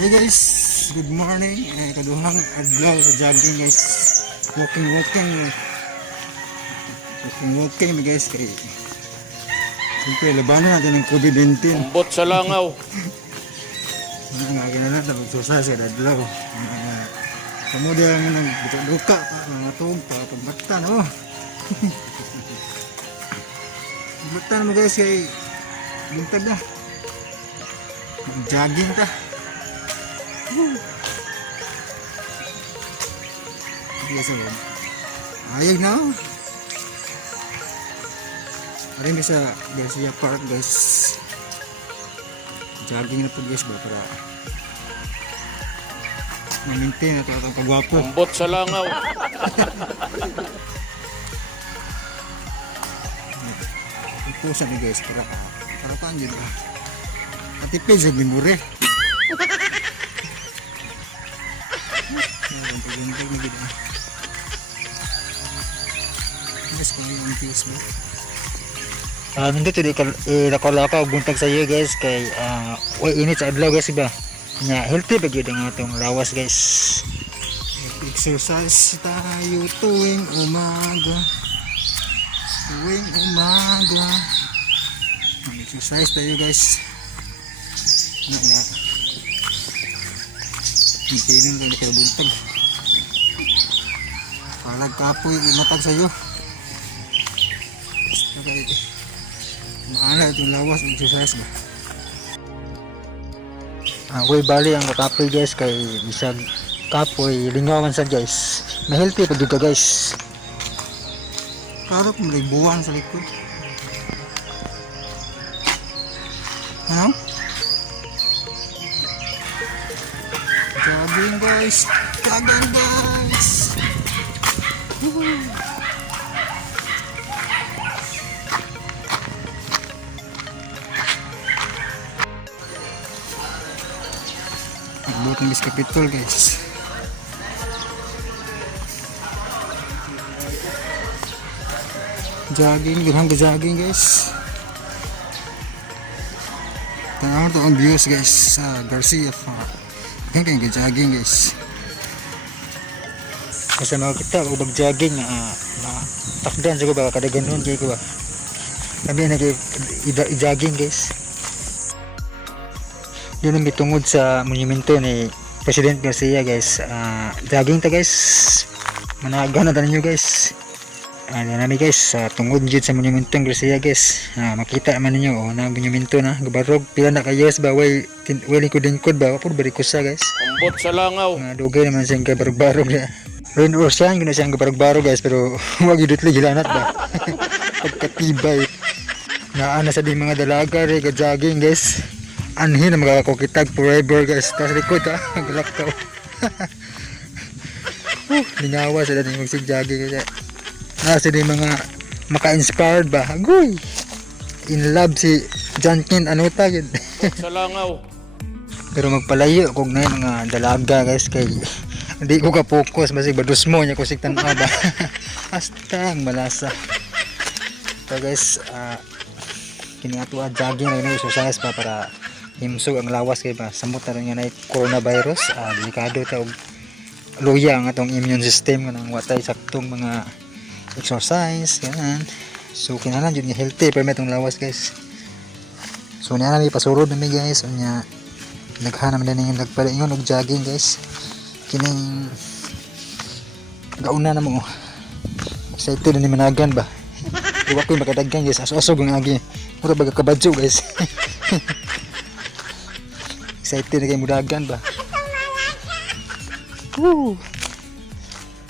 Hey guys, good morning. Kaduhang adlaw sa jogging guys. Walking guys kay siyempre labanan natin ng COVID-19. Umbot sa langaw. Nga ganahan na magsusas sa adlaw. Kamudia nga nang duka pa mga tuog pa pagbatan oh. Pagbatan mo guys kay buntag na. Jogging ta. Biasa kan? Ayun na. Hari bisa Garcia Park guys. Jogging na po guys ba para ma-maintain natin ang kagwapo. Umbot sa langaw. Ipusan ni guys para kan yun ba. Matipid sa memori. Guntag na gid. Guys, kung yung Facebook. Nandito di laka-laka buntag sa iyo guys kay way init sa adlaw guys ba. Nya healthy ba gyud ang atong lawas guys. Exercise tayo tuwing umaga. Mag-exercise tayo guys. Na. Hindi nun lang nakabuntag. Palag kapoy matag sa'yo. Okay. Maala itong lawas exercise ba? Way bali ang kapoy guys kay bisag kapoy lingawan sa guys. Ma-healthy pa gyud ka guys. Karot mo may buwan sa likod. Ano? Jogging guys. Tagan guys. Buat ng biskapitol guys. Jogging, jogging guys. Tanaw to ang views guys sa Garcia Park. Yan kayo jogging guys. Kasi mga kita ubag jogging takdan siguro ba kada ganun kay ko ba. Kami nag-jogging guys. Yun ang bitungod sa monumento ni President Garcia guys. Jogging ta guys. Managa na ninyo guys. Nami guys, tungod jud sa monumento ng Garcia guys. Makita man ninyo na monumento na gabarog pila na kayes ba way lingkod ba pud barikusa guys. Umbot sa langaw. Dugay naman siyang gabarog na. Rain or shine gina siyang gabarog guys pero wag yun dito gilanat ba. Pagkatibay. Naana sa di mga dalaga re ga jogging guys. Anhin na magkakukitag forever guys. Tas likod galakaw. Lingawa sa dating magsig-jogging guys. Nasa din mga maka-inspired ba? Agoy! In love si Jankin Anuta yun. Sa langaw. Pero magpalayo kung na yung mga dalaga guys kay hindi ko ka-focus basig badus mo niya kusik tanaw ba. Hastang malasa. So guys, kiniatwa jogging na exercise pa para himsog ang lawas kay ba samot na rin nga na coronavirus. Delikado ta og luya ang atong immune system kanang watay saktong mga exercise ganun. So kinahanglan jud nga healthy permit ang lawas guys. So niya na may pasurod na mi guys unya naghanam na ning nagpalingon og jogging guys. Kining gauna na mo. Excited na ni managan ba. Iwa ko makadaggan guys aso-aso ang agi. Mura baga kabadyo guys. Excited na kay mudagan ba. Woo!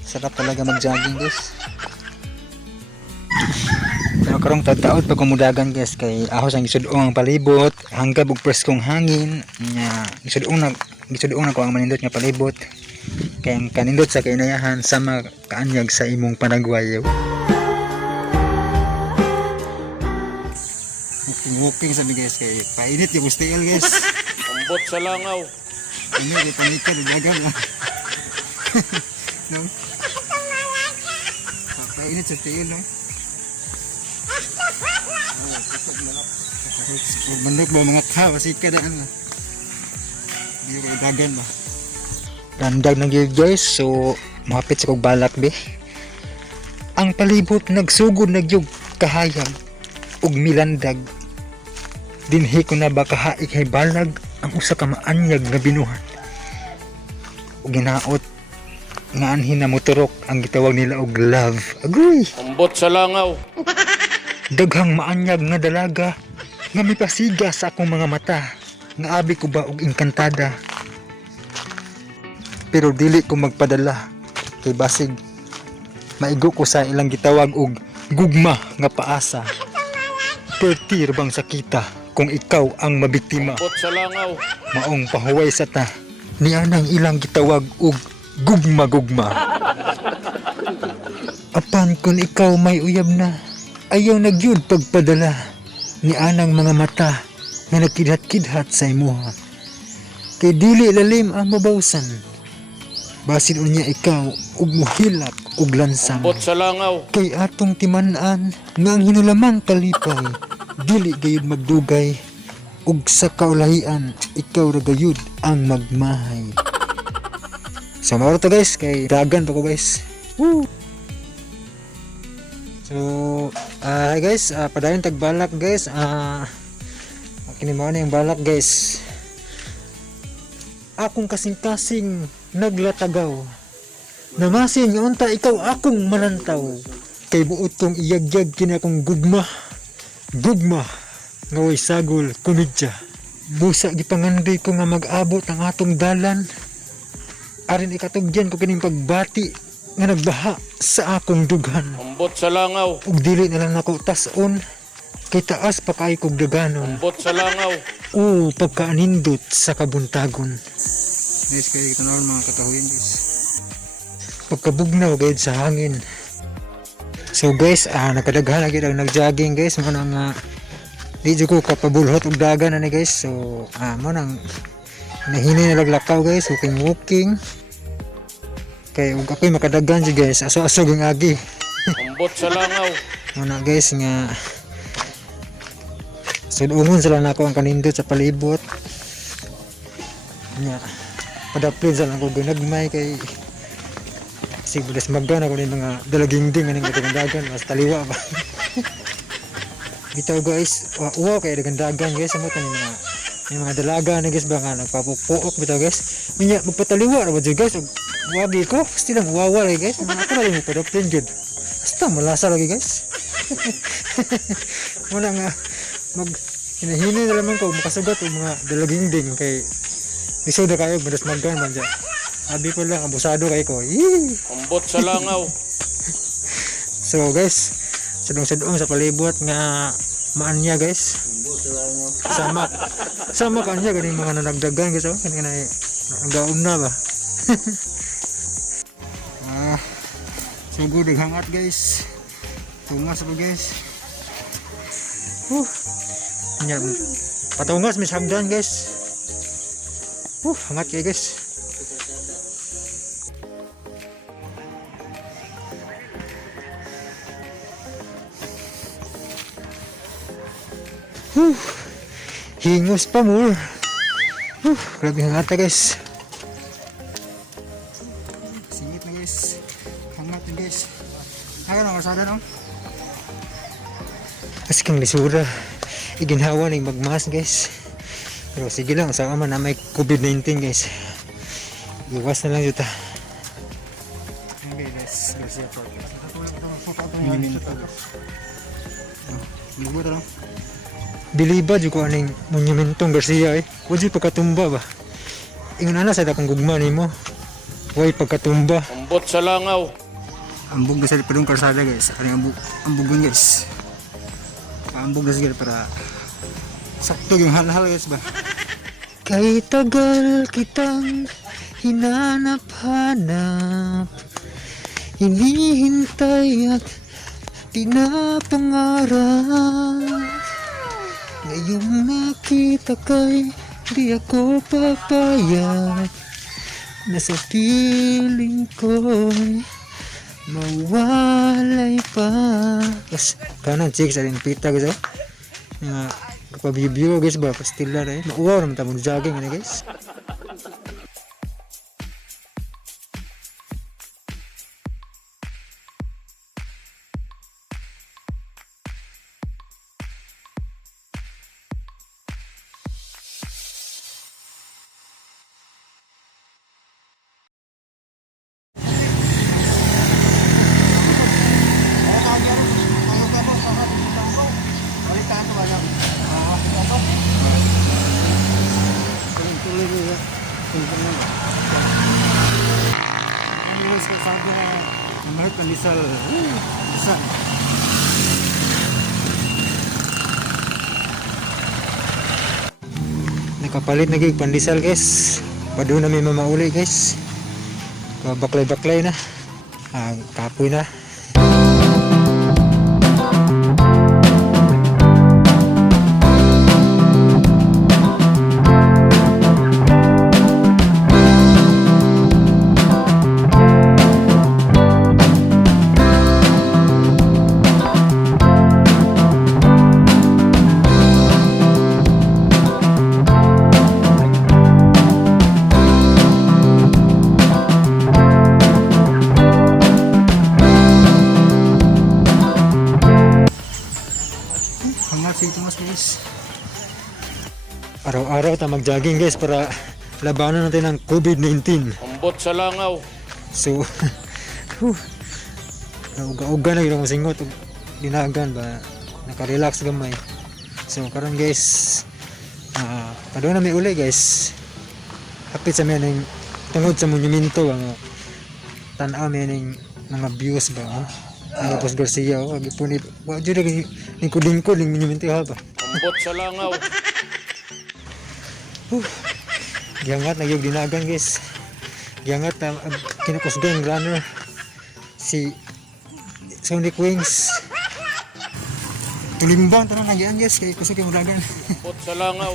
Sarap talaga mag-jogging guys. Pero karong tataod pag kumudagan guys kay ahos ang gisudong ang palibot, hanggab og preskong hangin nya gisudong na ko ang manindot nga palibot. Kay ang kanindot sa kainayahan sama kaanyag sa imong panagwayaw. Walking sabi guys kay painit yung gustiel guys. Umbot sa langaw. Ini di panika di dagang lah. No. Painit sa tiil no. Manok ba mga kawas ikadaan lah. Hindi ko dagan ba. Landag na gyud guys, so mahapit sa kog balak be. Ang palibot nagsugod nagyug kahayag ug milandag. Dinhi ko na ba kahaik hay balag ang usa ka maanyag nga binuhat. Ug ginaot nga anhin na motorok ang gitawag nila og love. Agoy! Ambot sa langaw. Daghang maanyag nga dalaga nga mipasiga sa akong mga mata nga abi ko ba og engkantada. Pero dili ko magpadala kay basig maigo ko sa ilang gitawag og gugma nga paasa. Pertir bang sakita kung ikaw ang mabiktima. Ambot sa langaw. Maong pahuway sa ta niya nang ilang gitawag og gugma-gugma. Apan kung ikaw may uyab na, ayaw nagyud pagpadala ni anang mga mata nga nagkidhat-kidhat sa imuha. Kay dili lalim ang mabawsan. Basin unya ikaw ug muhilak ug lansang. Ambot sa langaw. Kay atong timan-an nga ang hinulamang kalipay dili gayud magdugay ug sa kaulahian ikaw ra gayud ang magmahay. So mao to guys, kay dagan pa ko guys. Woo! So hi guys, padayon tagbalak guys. Kini mao na yung balak guys. Akong kasing-kasing naglatagaw. Namasin nga unta ikaw akong manantaw. Kay buot kong iyagyag kini akong gugma. Gugma nga way sagol komedya. Busa gipangandoy ko nga mag-abot ang atong dalan. Arin ikatugyan ko kining pagbati nga nagbaha sa akong dughan. Ambot sa langaw. Ug dili na lang ako tas-on kay taas pa kay kog daganon. Ambot sa langaw. O pagkaanindot sa kabuntagon. Guys, kaya kita naman mga katahuyan guys. Pagkabugnaw gayud sa hangin. So guys, nakadaghan na gyud ang nagjogging guys. Mo nang di jud ko kapabulhot og dagan ani guys. So mo nang nahinay na laglakaw guys, walking. Kay ug ako'y makadaghan si guys, aso-aso ang agi. Ambot sa langaw. Muna guys nga sudungon sila nako ang kanindot sa palibot. Nya padaplin sa lang ko ginagmay kay sigbulas magdan ako ni mga dalagingding aning dagan mas taliwa ba. Bitaw guys, wow kay dagan guys mo tani mga dalaga na guys ba nga nagpapupuok bitaw guys. Nya magpataliwa ra ba jud guys. Wagi ko, pasti lang wawa lagi guys. Mga ako na rin padaplin jud. Basta malasa lagi guys. Muna nga mag hinahini na naman ko makasugat og mga dalagingding kay isoda kayo madas maggan man dyan. Abi ko lang abusado kay ko. Ambot sa langaw. So guys, sadong-sadong sa palibot nga maanya guys. Sama kanya ganing mga nanagdagan guys oh. Kanina nagaon na ba. Sugod hangat guys. Tungas pa guys. Nya patungas mis hagdan guys. Hangat kay guys. Hingos pa more. Grabe hangat guys. Singit na guys. Hangat na guys. Ayaw na kasada no? As kang lisura. Iginhawa ng magmas guys. Pero sige lang, sama man na may COVID-19 guys. Iwas na lang dito. Okay guys, guys ya po. Libo lang. Biliba dyan ko aning monumentong Garcia eh. Huwag dyan pagkatumba ba? Ingon na sa dakong gugma ni mo. Huwag pagkatumba. Ambot sa langaw. Ambog na sa padung karsada guys. Aring ambugon guys. Ambog na sigil para sakto yung hal-hal guys ba. Kay tagal kitang hinanap-hanap, hinihintay at pinapangarap. Ngayong nakita kay di ako papayag na sa piling ko'y mawalay pa. Tapos kanan check sa rin pita guys oh. Nga kapabibyo guys ba pastila na eh. Mauwaw naman tamang jogging na guys. guys kay sabi na mahit pandesal. Pandesal. Nakapalit na gig pandesal guys. Pado na may mamauli guys. Baklay-baklay na. Kapoy na. Hangat si Tomas guys. Araw-araw ta mag-jogging guys para labanan natin ang COVID-19. Ambot sa langaw. So, uga-uga na yung singot ug dinagan ba naka-relax gamay. So karon guys, pado na may uli guys. Hapit sa may ning tungod sa monumento ang tan-aw may ning mga views ba ang Tapos Garcia gipunit wa jud ni kuding-kod ning monumento ha ba. Ambot sa langaw. Giangat na yung dinagan guys. Giangat na kinakusgang runner si Sonic Wings. Tulimbang tanan nagyan guys kay kusog yung dagan. Ambot sa langaw.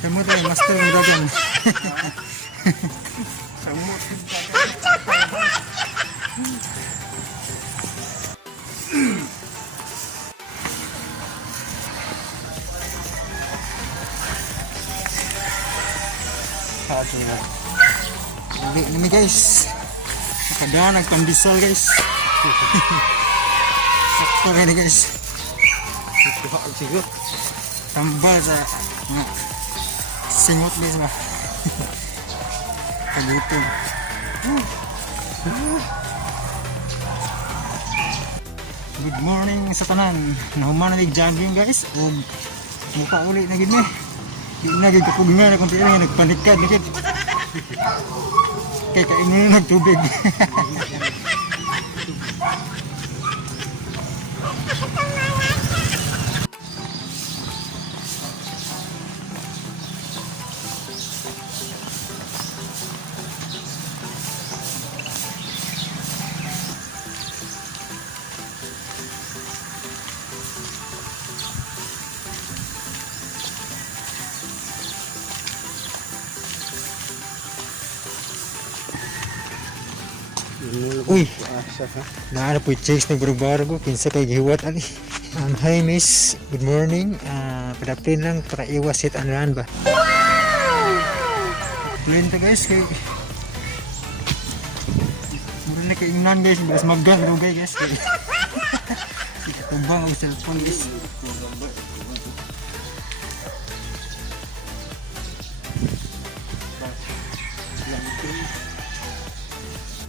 Kamu tayo master ng dagan. Ini guys, kadang nagpandesal guys. Sakto ini guys. Sigot. Tambal sa singot guys ba. Kagutom. Good morning sa tanan. Nahuman na jogging guys. O mukha ulit na gid ni. Di na gid kakugingan na kung tiyan nagpanikad gid. Kaya kainin na nagtubig. Uy, naana po yung chicks ng barog-barog kinsa kay gihuwat ani. Hi miss, good morning. Padapin lang para iwas hit and run ba. Tuloy na guys kay mura na kay ingnan guys, mas maggan rugay guys. Tumbang ang cellphone guys.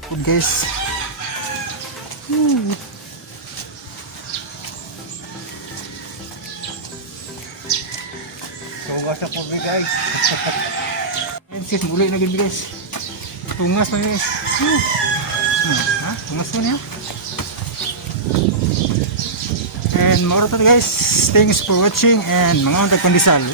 Good guys. Tugas na po guys. Guys, muli na gid guys. Tungas na guys. Ha? Tungas na niya. And more to guys. Thanks for watching and mga pandesal.